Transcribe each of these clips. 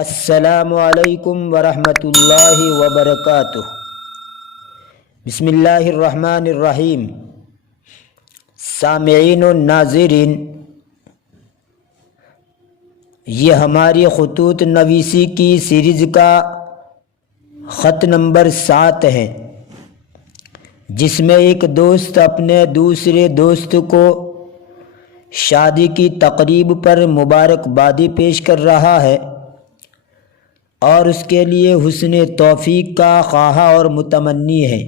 السلام علیکم ورحمۃ اللہ وبرکاتہ۔ بسم اللہ الرحمن الرحیم۔ سامعین و ناظرین، یہ ہماری خطوط نویسی کی سیریز کا خط نمبر 7 ہے، جس میں ایک دوست اپنے دوسرے دوست کو شادی کی تقریب پر مبارکبادی پیش کر رہا ہے اور اس کے لیے حسن توفیق کا خواہاں اور متمنی ہے۔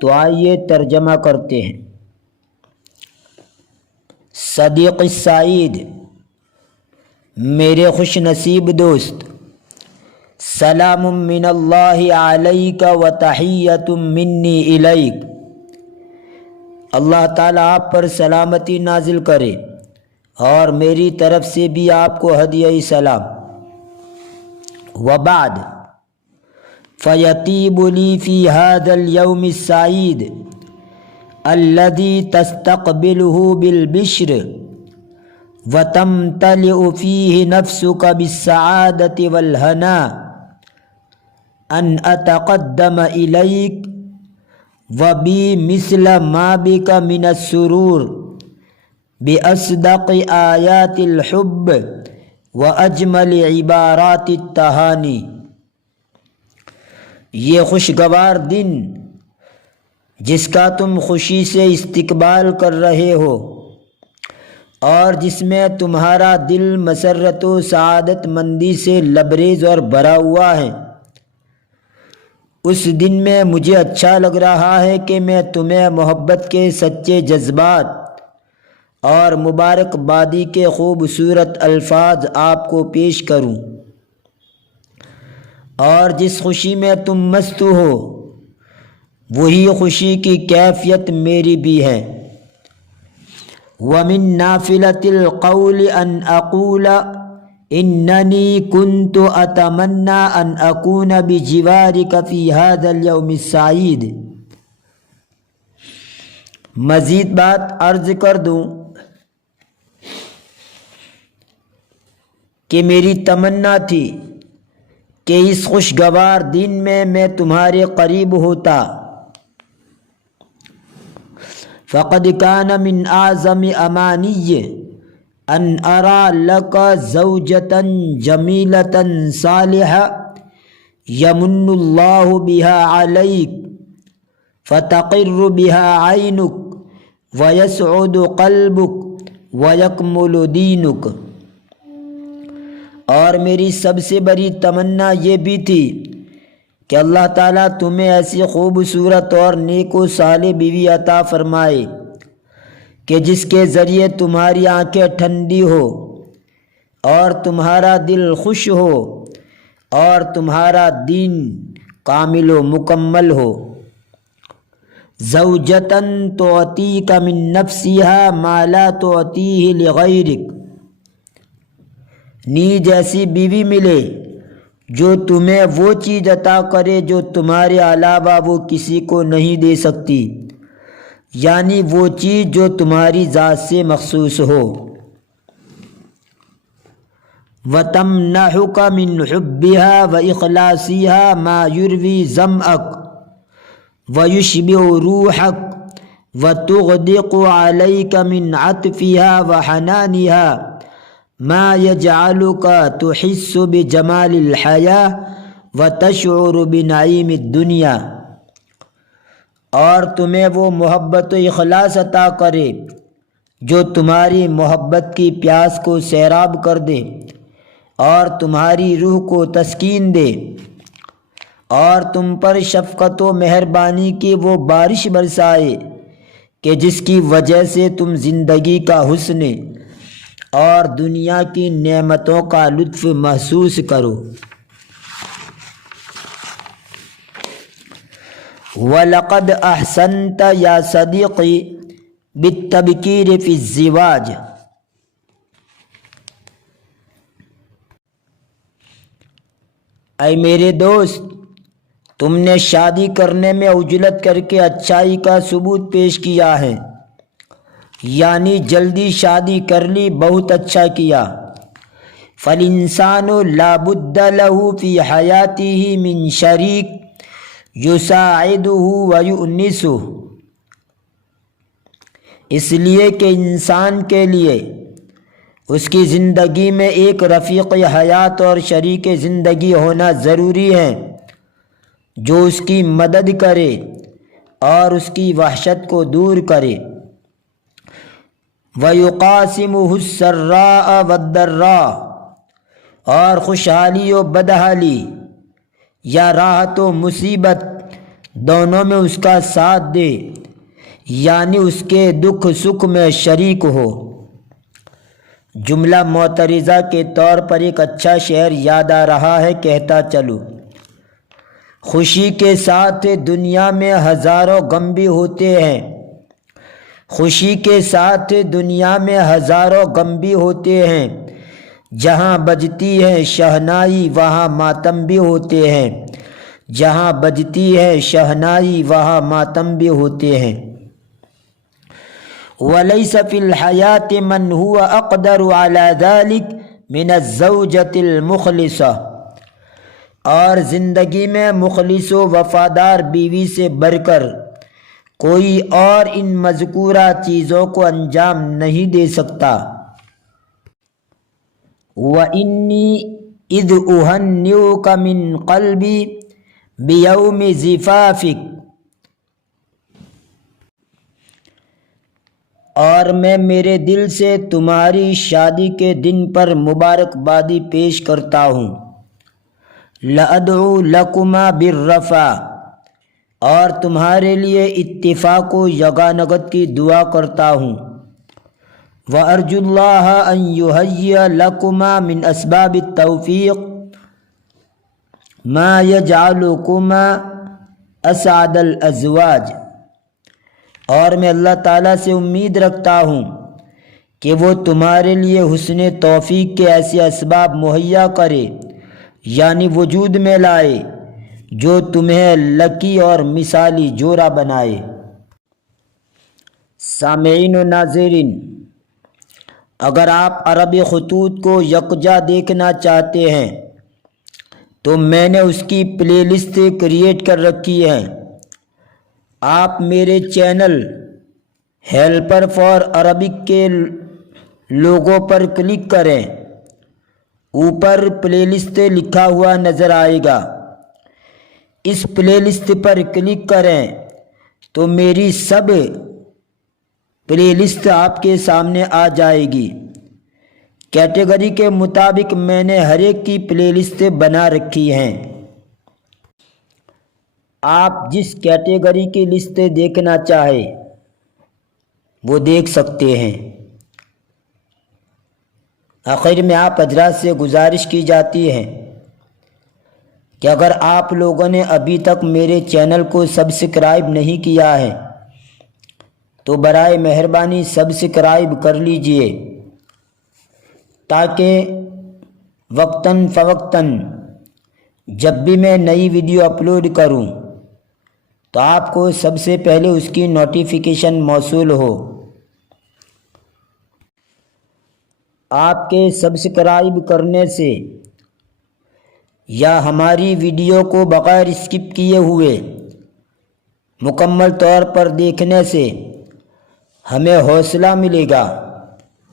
تو آئیے ترجمہ کرتے ہیں۔ صدیق السعید، میرے خوش نصیب دوست، سلام من اللہ علیک و تحیۃ منی الیک۔ اللہ تعالیٰ آپ پر سلامتی نازل کرے اور میری طرف سے بھی آپ کو ہدیہ سلام۔ وبعد، فیطیب لی فی ھذا اليوم السعید الذی تستقبلہ بالبشر وتمتلئ فیہ نفسک بالسعادۃ والہناء ان اتقدم الیک وبی مثل ما بک من السرور بأصدق آیات الحب واجمل عبارات التہانی۔ یہ خوشگوار دن جس کا تم خوشی سے استقبال کر رہے ہو اور جس میں تمہارا دل مسرت و سعادت مندی سے لبریز اور بھرا ہوا ہے، اس دن میں مجھے اچھا لگ رہا ہے کہ میں تمہیں محبت کے سچے جذبات اور مبارکبادی کے خوبصورت الفاظ آپ کو پیش کروں، اور جس خوشی میں تم مست ہو وہی خوشی کی کیفیت میری بھی ہے۔ وَمِن نَافِلَةِ الْقَوْلِ أَنْ أَقُولَ إِنَّنِي كُنْتُ أَتَمَنَّى أَنْ أَكُونَ بِجِوَارِكَ فِي هَذَا الْيَوْمِ السَّعِيدِ۔ مزید بات عرض کر دوں کہ میری تمنا تھی کہ اس خوشگوار دن میں تمہارے قریب ہوتا۔ فقد كان من اعظم امانی ان ارى لك زوجة جمیلة صالحة یمن اللہ بها عليك فتقر بها عينك ويسعد قلبك ويكمل دينك۔ اور میری سب سے بڑی تمنا یہ بھی تھی کہ اللہ تعالیٰ تمہیں ایسی خوبصورت اور نیک و صالح بیوی عطا فرمائے کہ جس کے ذریعے تمہاری آنکھیں ٹھنڈی ہو اور تمہارا دل خوش ہو اور تمہارا دین کامل و مکمل ہو۔ زوجتاً تعطیک من نفسها ما لا تعطیہ لغیرک، نیز ایسی بیوی ملے جو تمہیں وہ چیز عطا کرے جو تمہارے علاوہ وہ کسی کو نہیں دے سکتی، یعنی وہ چیز جو تمہاری ذات سے مخصوص ہو۔ وَتَمْنَحُكَ مِنْ حُبِّهَا وَإِخْلَاصِهَا مَا يُرْوِي ظَمْأَكَ وَيُشْبِعُ رُوحَكَ وَتُغْدِقُ عَلَيْكَ مِنْ عَطْفِهَا وَحَنَانِهَا ما يجعلك تحس بجمال الحياة وتشعر بنعيم الدنيا، اور تمہیں وہ محبت و اخلاص عطا کرے جو تمہاری محبت کی پیاس کو سیراب کر دے اور تمہاری روح کو تسکین دے، اور تم پر شفقت و مہربانی کی وہ بارش برسائے کہ جس کی وجہ سے تم زندگی کا حسن اور دنیا کی نعمتوں کا لطف محسوس کرو۔ وَلَقَدْ أَحْسَنْتَ يَا صَدِيقِي بِالتَّبْكِيرِ فِي الزِّوَاجِ۔ اے میرے دوست، تم نے شادی کرنے میں عجلت کر کے اچھائی کا ثبوت پیش کیا ہے۔ یعنی جلدی شادی کر لی، بہت اچھا کیا۔ فالانسان لا بد له فی حیاتہ من شریک یساعدہ ویؤنسہ، اس لیے کہ انسان کے لیے اس کی زندگی میں ایک رفیق حیات اور شریک زندگی ہونا ضروری ہے جو اس کی مدد کرے اور اس کی وحشت کو دور کرے۔ وَيُقَاسِمُهُ السَّرَّاءَ وَالضَّرَّاءَ، اور خوشحالی و بدحالی یا راحت و مصیبت دونوں میں اس کا ساتھ دے، یعنی اس کے دکھ سکھ میں شریک ہو۔ جملہ معترضہ کے طور پر ایک اچھا شعر یاد آ رہا ہے، کہتا چلوں۔ خوشی کے ساتھ دنیا میں ہزاروں غم بھی ہوتے ہیں، خوشی کے ساتھ دنیا میں ہزاروں غم بھی ہوتے ہیں، جہاں بجتی ہے شہنائی وہاں ماتم بھی ہوتے ہیں، جہاں بجتی ہے شہنائی وہاں ماتم بھی ہوتے ہیں۔ وَلَيْسَ فِي الْحَيَاةِ مَنْ هُوَ أَقْدَرُ عَلَى ذَلِكَ مِنَ الزَّوْجَةِ الْمُخْلِصَةِ، اور زندگی میں مخلص و وفادار بیوی سے بڑھ کر کوئی اور ان مذکورہ چیزوں کو انجام نہیں دے سکتا۔ وَإِنِّي إِذْ أُهَنِّئُكَ مِنْ قَلْبِي بِيَوْمِ زِفَافِكَ، اور میں میرے دل سے تمہاری شادی کے دن پر مبارکبادی پیش کرتا ہوں۔ لَأَدْعُو لَكُمَا بِالرَّفَا، اور تمہارے لیے اتفاق و یگانگت کی دعا کرتا ہوں۔ وَأَرْجُو اللَّهَ أَن يُهَيِّئَ لَكُمَا مِنْ أَسْبَابِ التَّوْفِيقِ مَا يَجْعَلُكُمَا أَسْعَدَ الْأَزْوَاجِ، اور میں اللہ تعالیٰ سے امید رکھتا ہوں کہ وہ تمہارے لیے حسن توفیق کے ایسے اسباب مہیا کرے، یعنی وجود میں لائے جو تمہیں لکی اور مثالی جوڑا بنائے۔ سامعین و ناظرین، اگر آپ عربی خطوط کو یکجا دیکھنا چاہتے ہیں تو میں نے اس کی پلے لسٹ کریٹ کر رکھی ہے۔ آپ میرے چینل ہیلپر فار عربک کے لوگو پر کلک کریں، اوپر پلے لسٹ لکھا ہوا نظر آئے گا، اس پلے لسٹ پر کلک کریں تو میری سب پلے لسٹ آپ کے سامنے آ جائے گی۔ کیٹیگری کے مطابق میں نے ہر ایک کی پلے لسٹ بنا رکھی ہیں، آپ جس کیٹیگری کی لسٹ دیکھنا چاہے وہ دیکھ سکتے ہیں۔ آخر میں آپ حضرات سے گزارش کی جاتی ہے کہ اگر آپ لوگوں نے ابھی تک میرے چینل کو سبسکرائب نہیں کیا ہے تو برائے مہربانی سبسکرائب کر لیجئے، تاکہ وقتاً فوقتاً جب بھی میں نئی ویڈیو اپلوڈ کروں تو آپ کو سب سے پہلے اس کی نوٹیفیکیشن موصول ہو۔ آپ کے سبسکرائب کرنے سے یا ہماری ویڈیو کو بغیر اسکپ کیے ہوئے مکمل طور پر دیکھنے سے ہمیں حوصلہ ملے گا،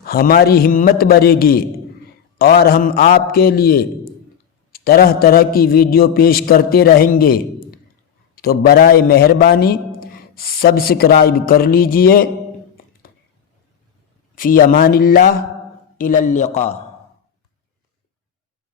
ہماری ہمت بڑھے گی اور ہم آپ کے لیے طرح طرح کی ویڈیو پیش کرتے رہیں گے، تو برائے مہربانی سبسکرائب کر لیجئے۔ فی امان اللہ، الی اللقاء۔